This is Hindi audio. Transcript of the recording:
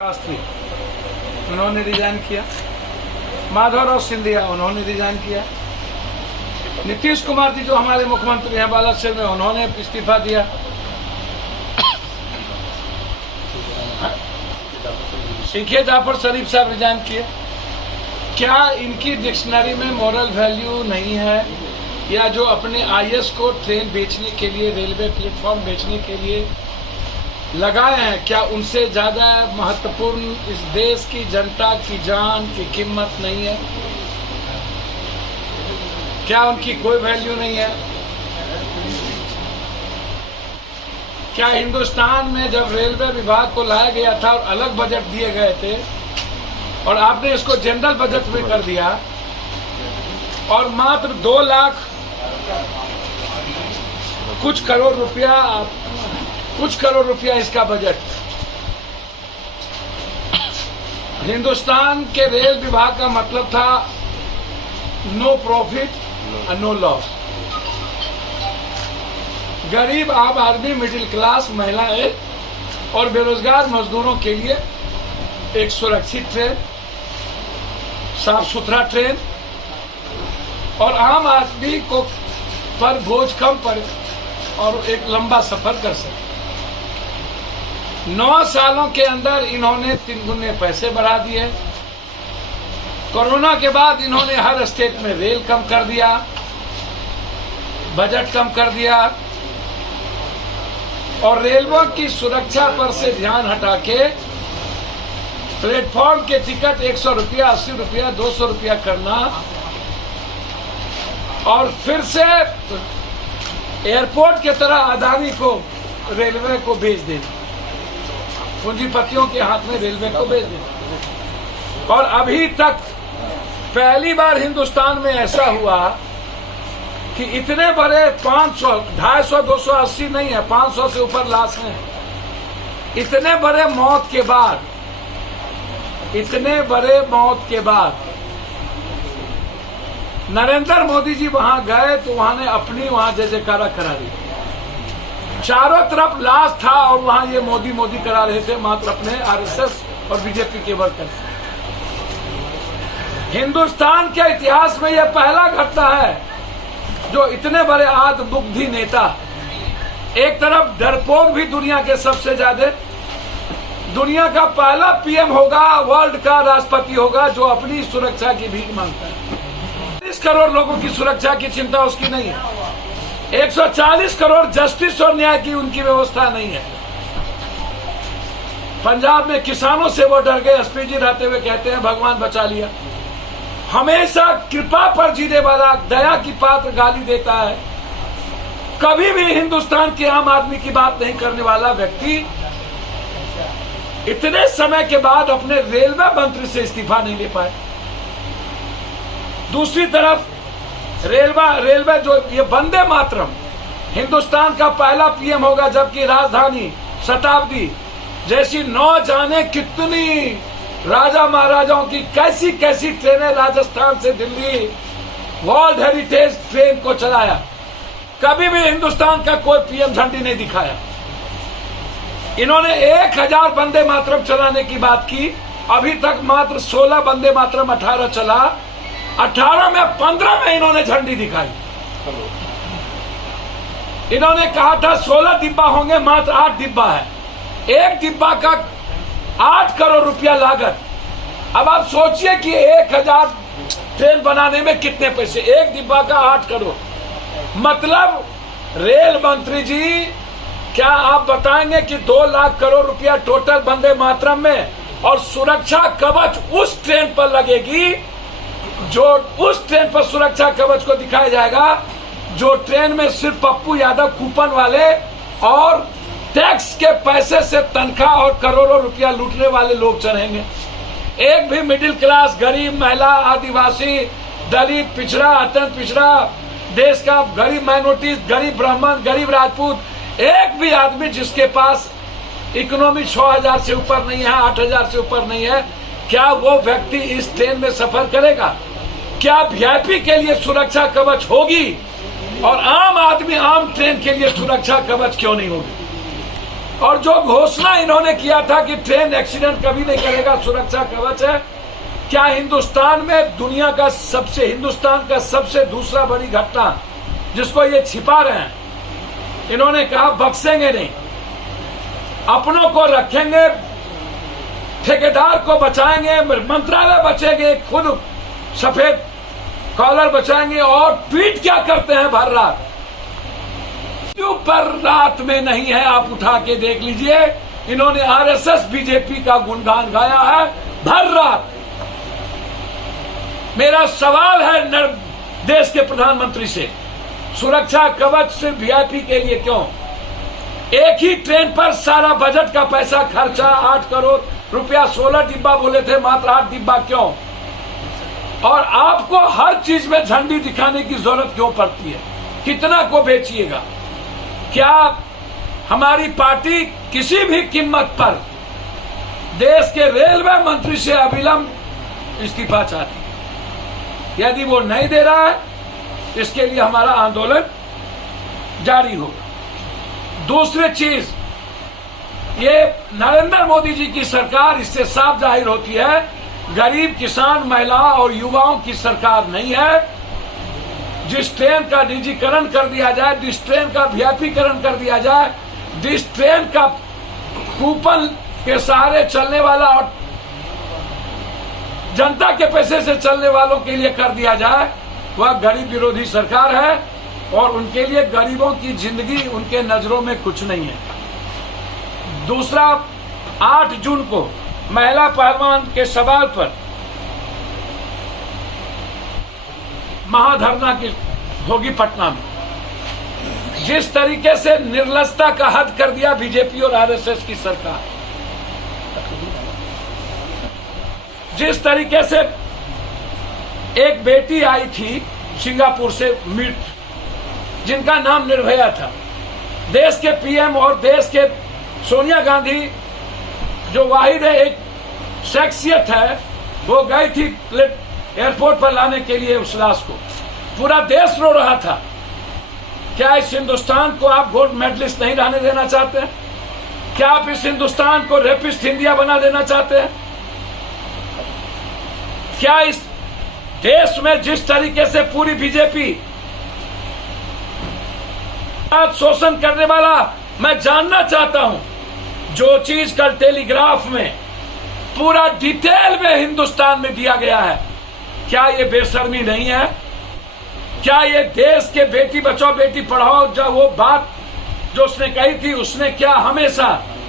शास्त्री उन्होंने रिजाइन किया, माधवराव सिंधिया उन्होंने रिजाइन किया, नीतीश कुमार जी जो हमारे मुख्यमंत्री हैं बालासिर में उन्होंने इस्तीफा दिया, सीखे जाफर शरीफ साहब रिजाइन किए। क्या इनकी डिक्शनरी में मॉरल वैल्यू नहीं है, या जो अपने आईएएस को ट्रेन बेचने के लिए, रेलवे प्लेटफॉर्म बेचने के लिए लगाए हैं, क्या उनसे ज्यादा महत्वपूर्ण इस देश की जनता की जान की कीमत नहीं है? क्या उनकी कोई वैल्यू नहीं है? क्या हिंदुस्तान में जब रेलवे विभाग को लाया गया था और अलग बजट दिए गए थे और आपने इसको जनरल बजट में कर दिया और मात्र 2 लाख कुछ करोड़ रुपया इसका बजट, हिंदुस्तान के रेल विभाग का मतलब था नो प्रॉफिट नो लॉस। गरीब आम आदमी, मिडिल क्लास महिलाएं और बेरोजगार मजदूरों के लिए एक सुरक्षित ट्रेन, साफ सुथरा ट्रेन और आम आदमी को पर बोझ कम पड़े और एक लंबा सफर कर सके। 9 सालों के अंदर इन्होंने 3 गुने पैसे बढ़ा दिए। कोरोना के बाद इन्होंने हर स्टेट में रेल कम कर दिया, बजट कम कर दिया और रेलवे की सुरक्षा पर से ध्यान हटा के प्लेटफॉर्म के टिकट 100 रुपया, 80 रुपया, 200 रुपया करना और फिर से एयरपोर्ट के तरह अदानी को रेलवे को भेज देना, पूंजीपतियों के हाथ में रेलवे को भेज देना। और अभी तक पहली बार हिंदुस्तान में ऐसा हुआ कि इतने बड़े 500, 250, 280 नहीं है, 500 से ऊपर लाश हैं। इतने बड़े मौत के बाद नरेंद्र मोदी जी वहां गए तो वहां जय जयकारा करा दी। चारों तरफ लाश था और वहां ये मोदी मोदी करा रहे थे, मात्र अपने आरएसएस और बीजेपी के वर्कर। हिंदुस्तान के इतिहास में यह पहला घटना है जो इतने बड़े आत्मबुद्धि नेता, एक तरफ डरपोक भी दुनिया के सबसे ज्यादा, दुनिया का पहला पीएम होगा, वर्ल्ड का राष्ट्रपति होगा जो अपनी सुरक्षा की भीख मांगता है। 40 करोड़ लोगों की सुरक्षा की चिंता उसकी नहीं है। 140 करोड़ जस्टिस और न्याय की उनकी व्यवस्था नहीं है। पंजाब में किसानों से वो डर गए, एसपी जी रहते हुए कहते हैं भगवान बचा लिया। हमेशा कृपा पर जीने वाला, दया की पात्र गाली देता है, कभी भी हिंदुस्तान के आम आदमी की बात नहीं करने वाला व्यक्ति इतने समय के बाद अपने रेलवे मंत्री से इस्तीफा नहीं ले पाए। दूसरी तरफ रेलवे जो ये वंदे मातरम, हिंदुस्तान का पहला पीएम होगा, जबकि राजधानी शताब्दी जैसी न जाने कितनी राजा महाराजाओं की कैसी कैसी ट्रेनें राजस्थान से दिल्ली वर्ल्ड हेरिटेज ट्रेन को चलाया, कभी भी हिंदुस्तान का कोई पीएम झंडी नहीं दिखाया। इन्होंने 1000 वंदे मातरम चलाने की बात की, अभी तक मात्र 16 वंदे मातरम 18 चला, 18 में 15 में इन्होंने झंडी दिखाई। इन्होंने कहा था 16 डिब्बा होंगे, मात्र 8 डिब्बा है। एक डिब्बा का 8 करोड़ रुपया लागत। अब आप सोचिए कि 1000 ट्रेन बनाने में कितने पैसे, एक डिब्बा का 8 करोड़। मतलब रेल मंत्री जी, क्या आप बताएंगे कि 2 लाख करोड़ रुपया टोटल वंदे मातरम में, और सुरक्षा कवच उस ट्रेन पर लगेगी जो उस ट्रेन पर सुरक्षा कवच को दिखाया जाएगा जो ट्रेन में सिर्फ पप्पू यादव कूपन वाले और टैक्स के पैसे से तनख्वाह और करोड़ों रुपया लूटने वाले लोग चढ़ेंगे। एक भी मिडिल क्लास, गरीब महिला, आदिवासी, दलित, पिछड़ा, अत्यंत पिछड़ा, देश का गरीब माइनॉरिटीज, गरीब ब्राह्मण, गरीब राजपूत, एक भी आदमी जिसके पास इकोनॉमी 6000 से ऊपर नहीं है, 8000 से ऊपर नहीं है, क्या वो व्यक्ति इस ट्रेन में सफर करेगा? क्या वीआईपी के लिए सुरक्षा कवच होगी और आम आदमी, आम ट्रेन के लिए सुरक्षा कवच क्यों नहीं होगी? और जो घोषणा इन्होंने किया था कि ट्रेन एक्सीडेंट कभी नहीं करेगा, सुरक्षा कवच है, क्या हिंदुस्तान में हिंदुस्तान का सबसे दूसरा बड़ी घटना जिसको ये छिपा रहे हैं, इन्होंने कहा बख्शेंगे नहीं, अपनों को रखेंगे, ठेकेदार को बचाएंगे, मंत्रालय बचेंगे, खुद सफेद कॉलर बचाएंगे। और ट्वीट क्या करते हैं भर रात, क्यों पर रात में नहीं है, आप उठा के देख लीजिए। इन्होंने आरएसएस बीजेपी का गुणगान गाया है भर रात। मेरा सवाल है देश के प्रधानमंत्री से, सुरक्षा कवच सिर्फ वीआईपी के लिए क्यों? एक ही ट्रेन पर सारा बजट का पैसा खर्चा 8 करोड़ रुपया, 16 डिब्बा बोले थे, मात्र 8 डिब्बा क्यों? और आपको हर चीज में झंडी दिखाने की जरूरत क्यों पड़ती है? कितना को बेचिएगा? क्या हमारी पार्टी किसी भी कीमत पर देश के रेलवे मंत्री से अविलंब इस्तीफा चाहती है? यदि वो नहीं दे रहा है, इसके लिए हमारा आंदोलन जारी होगा। दूसरी चीज, ये नरेंद्र मोदी जी की सरकार, इससे साफ जाहिर होती है गरीब किसान, महिलाओं और युवाओं की सरकार नहीं है। जिस ट्रेन का निजीकरण कर दिया जाए, जिस ट्रेन का वीआईपीकरण कर दिया जाए, जिस ट्रेन का कूपन के सहारे चलने वाला और जनता के पैसे से चलने वालों के लिए कर दिया जाए, वह गरीब विरोधी सरकार है और उनके लिए गरीबों की जिंदगी उनके नजरों में कुछ नहीं है। दूसरा, 8 जून को महिला पहलवान के सवाल पर महाधरना की होगी पटना में। जिस तरीके से निर्लजता का हद कर दिया बीजेपी और आरएसएस की सरकार, जिस तरीके से एक बेटी आई थी सिंगापुर से मृत, जिनका नाम निर्भया था, देश के पीएम और देश के सोनिया गांधी जो वाहिद है एक शख्सियत है, वो गई थी एयरपोर्ट पर लाने के लिए उस लाश को। पूरा देश रो रहा था। क्या इस हिंदुस्तान को आप गोल्ड मेडलिस्ट नहीं रहने देना चाहते हैं? क्या आप इस हिंदुस्तान को रेपिस्ट इंडिया बना देना चाहते हैं? क्या इस देश में जिस तरीके से पूरी बीजेपी शोषण करने वाला, मैं जानना चाहता हूं, जो चीज कल टेलीग्राफ में पूरा डिटेल में हिंदुस्तान में दिया गया है, क्या ये बेशर्मी नहीं है? क्या ये देश के बेटी बचाओ बेटी पढ़ाओ, जब वो बात जो उसने कही थी, उसने क्या हमेशा